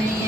and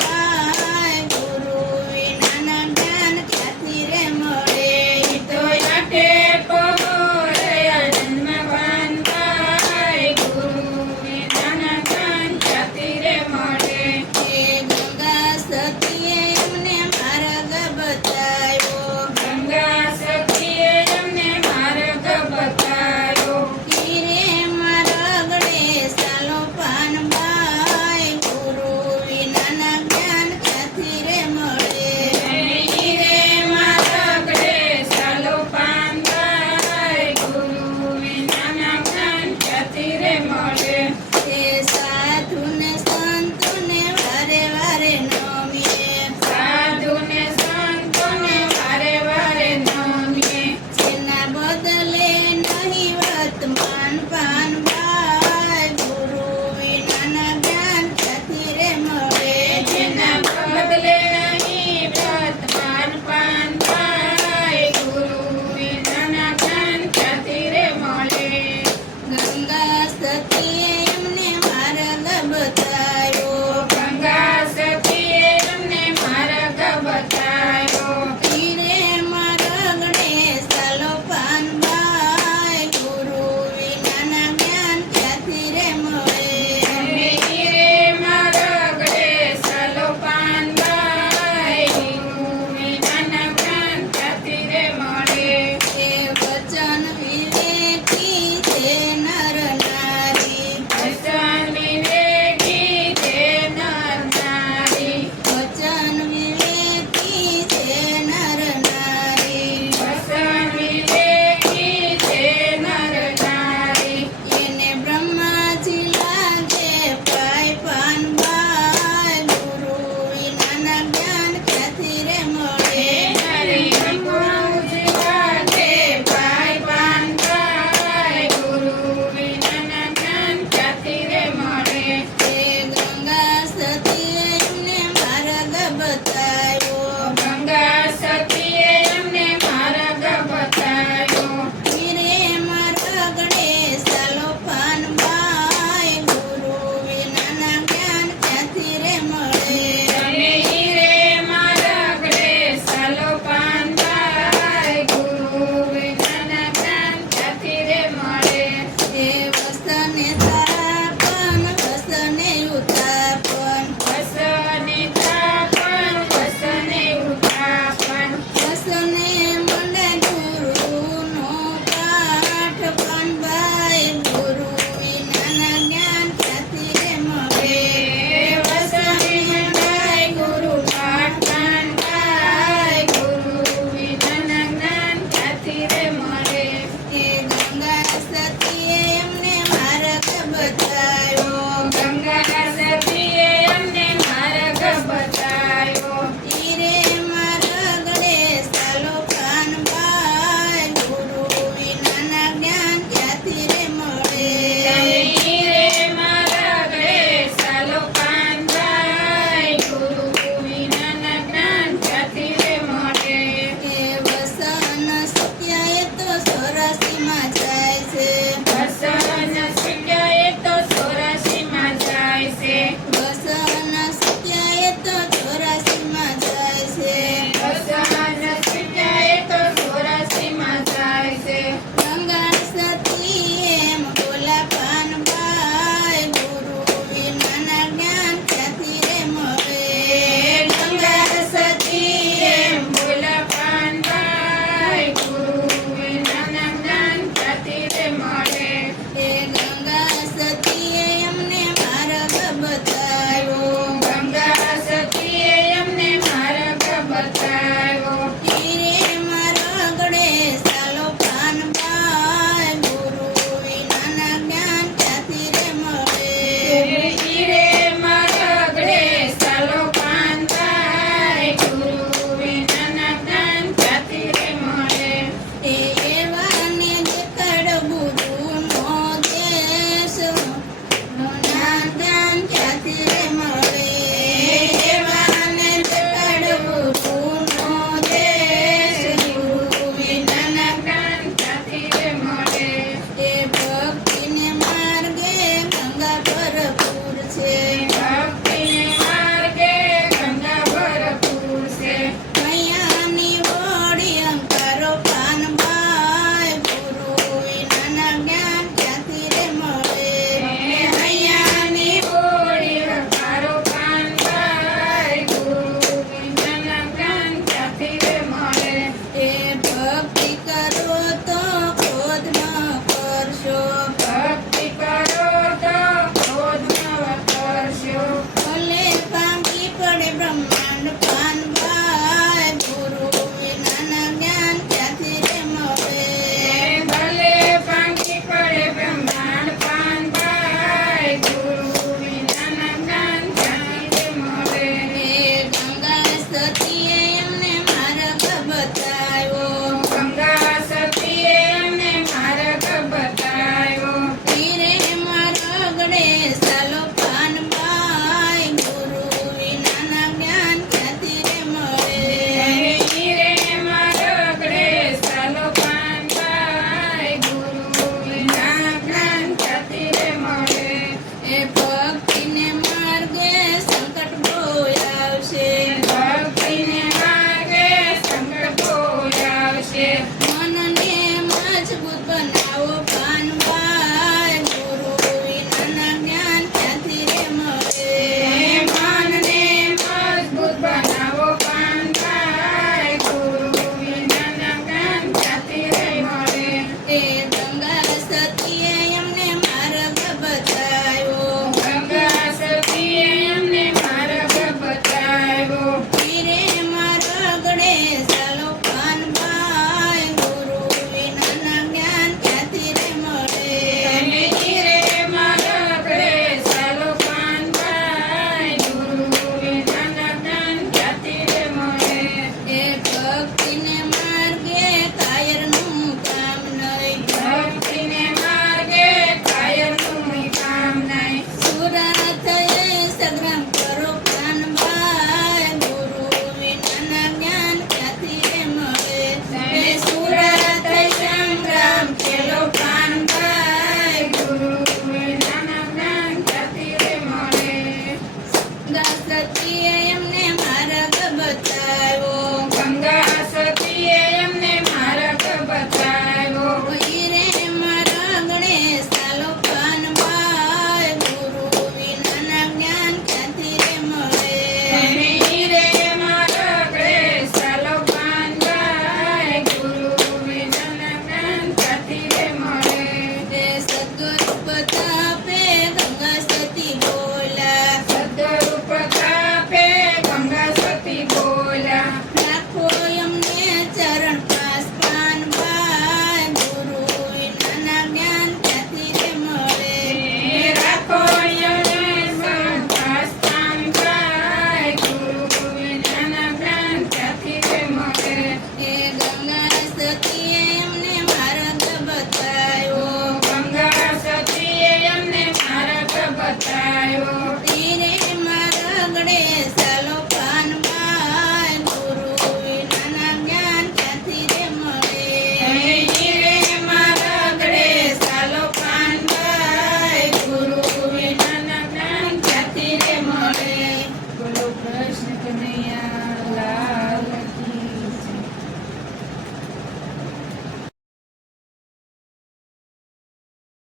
Bye.